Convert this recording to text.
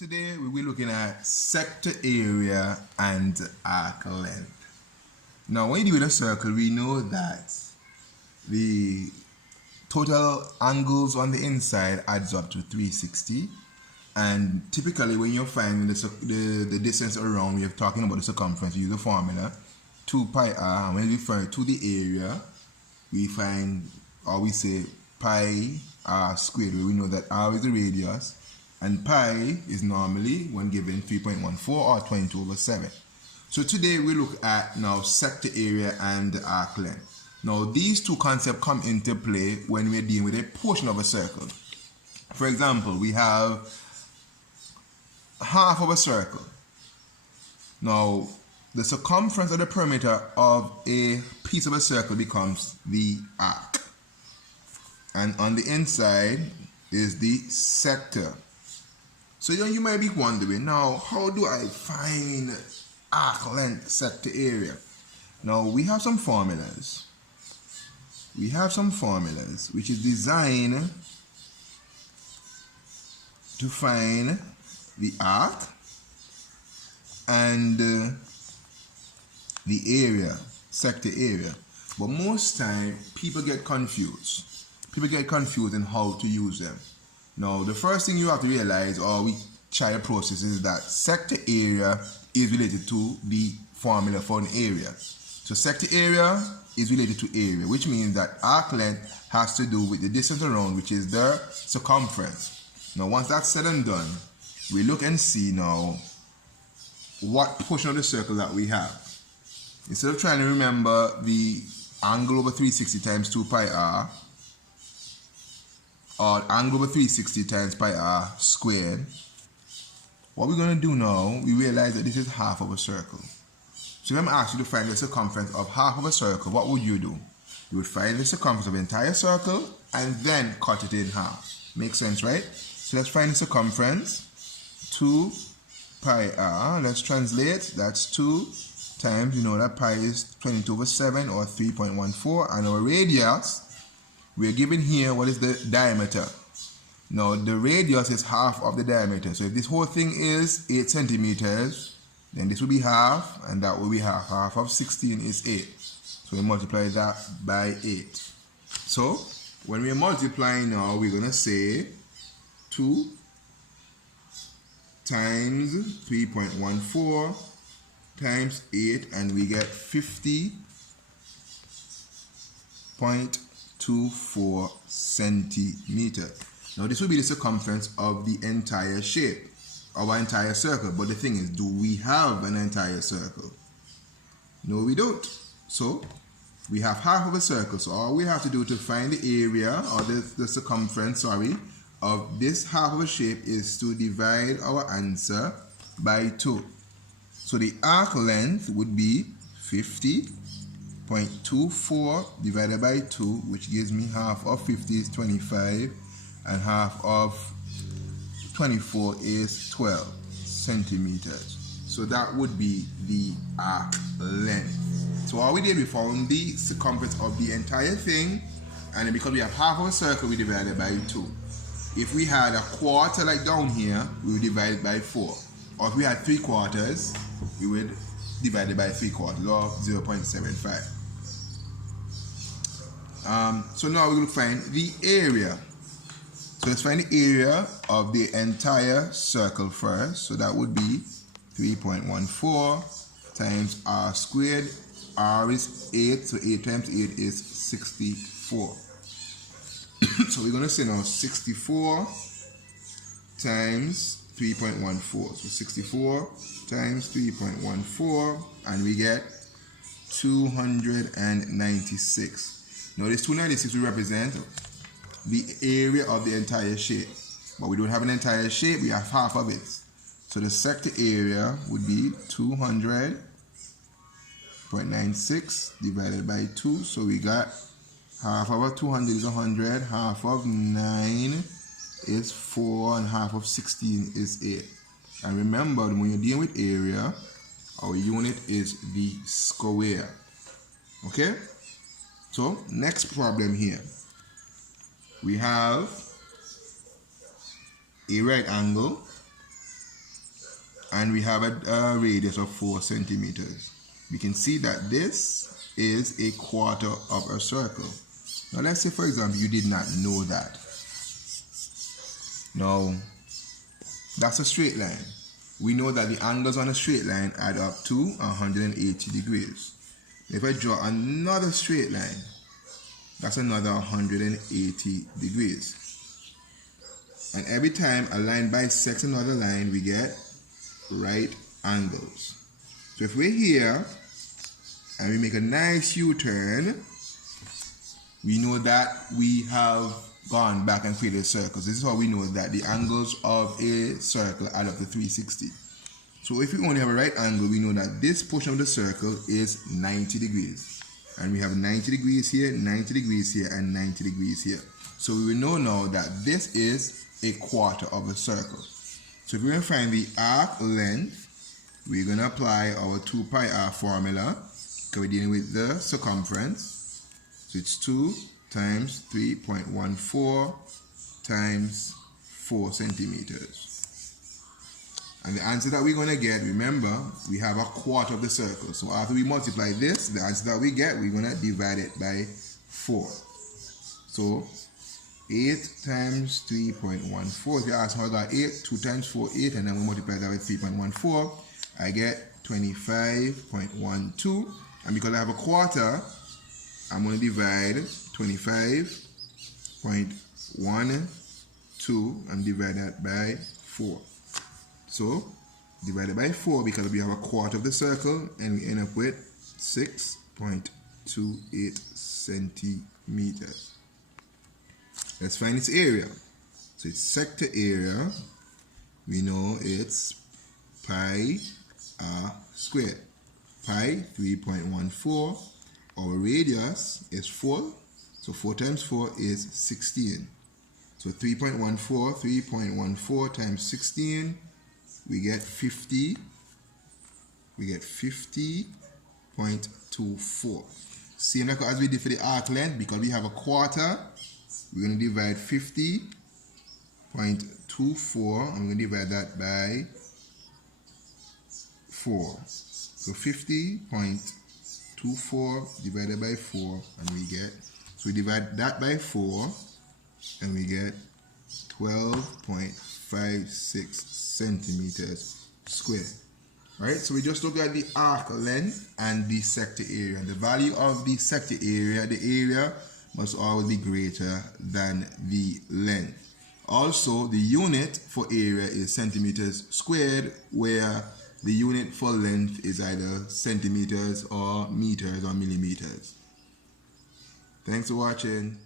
Today we will be looking at sector area and arc length. Now when you do with a circle, we know that the total angles on the inside adds up to 360, and typically when you're finding the distance around, we are talking about the circumference, we use the formula 2 pi r, and when we refer to the area, we find, or we say pi r squared, where we know that r is the radius and pi is normally, when given, 3.14 or 22/7. So today we look at now sector area and arc length. Now these two concepts come into play when we're dealing with a portion of a circle. For example, we have half of a circle. Now the circumference of the perimeter of a piece of a circle becomes the arc, and on the inside is the sector. So you might be wondering, now how do I find arc length, sector area? Now we have some formulas. We have some formulas which is designed to find the arc and the area, sector area. But most time people get confused. People get confused in how to use them. Now the first thing you have to realize, or we try the process, is that sector area is related to the formula for an area. So sector area is related to area, which means that arc length has to do with the distance around, which is the circumference. Now once that's said and done, we look and see now what portion of the circle that we have. Instead of trying to remember the angle over 360 times 2 pi r, or angle over 360 times pi r squared, what we're going to do now, we realize that this is half of a circle. So if I'm asked you to find the circumference of half of a circle, what would you do? You would find the circumference of the entire circle and then cut it in half. Makes sense, right? So let's find the circumference. 2 pi r, let's translate, that's 2 times, you know that pi is 22/7 or 3.14, and our radius, we're given here what is the diameter. Now the radius is half of the diameter. So if this whole thing is 8 centimeters, then this will be half, and that will be half. Half of 16 is 8. So we multiply that by 8. So when we are multiplying now, we're going to say 2 times 3.14 times 8, and we get 50.24 centimeters. Now this will be the circumference of the entire shape, our entire circle. But the thing is, do we have an entire circle? No, we don't. So we have half of a circle. So all we have to do to find the area, or the circumference, sorry, of this half of a shape is to divide our answer by 2. So the arc length would be 50.24 divided by 2, which gives me half of 50 is 25, and half of 24 is 12 centimeters. So that would be the arc length. So all we did, we found the circumference of the entire thing, and then because we have half of a circle, we divided by 2. If we had a quarter like down here, we would divide it by 4. Or if we had 3 quarters, we would divide it by 3 quarters, or 0.75. So now we're going to find the area. So let's find the area of the entire circle first. So that would be 3.14 times r squared. R is 8, so 8 times 8 is 64. So we're going to say now 64 times 3.14. So 64 times 3.14, and we get 296. Now this 296 will represent the area of the entire shape. But we don't have an entire shape, we have half of it. So the sector area would be 200.96 divided by 2. So we got half of 200 is 100, half of 9 is 4, and half of 16 is 8. And remember, when you're dealing with area, our unit is the square. Okay? So next problem here. We have a right angle and we have a radius of 4 centimeters. We can see that this is a quarter of a circle. Now let's say, for example, you did not know that. Now, that's a straight line. We know that the angles on a straight line add up to 180 degrees. If I draw another straight line, that's another 180 degrees. And every time a line bisects another line, we get right angles. So if we're here and we make a nice U-turn, we know that we have gone back and created circles. This is how we know that the angles of a circle add up to 360. So if we only have a right angle, we know that this portion of the circle is 90 degrees. And we have 90 degrees here, 90 degrees here, and 90 degrees here. So we will know now that this is a quarter of a circle. So if we're going to find the arc length, we're going to apply our 2 pi r formula, because we're dealing with the circumference. So it's 2 times 3.14 times 4 centimeters. And the answer that we're going to get, remember, we have a quarter of the circle. So after we multiply this, the answer that we get, we're going to divide it by 4. So 8 times 3.14. If you ask how I got 8, 2 times 4, 8, and then we multiply that by 3.14, I get 25.12. And because I have a quarter, I'm going to divide 25.12 and divide that by 4. So, divided by 4 because we have a quarter of the circle, and we end up with 6.28 centimeters. Let's find its area. So its sector area, we know it's pi r squared. Pi 3.14. Our radius is 4. So 4 times 4 is 16. So 3.14 times 16, we get 50. We get 50.24. Same like as we did for the arc length, because we have a quarter, we're going to divide 50.24, and we're going to divide that by 4. So 50.24 divided by 4, and we get, so we divide that by 4, and we get 12.56 centimeters squared. Right, so we just look at the arc length and the sector area. The value of the sector area, the area must always be greater than the length. Also, the unit for area is centimeters squared, where the unit for length is either centimeters or meters or millimeters. Thanks for watching.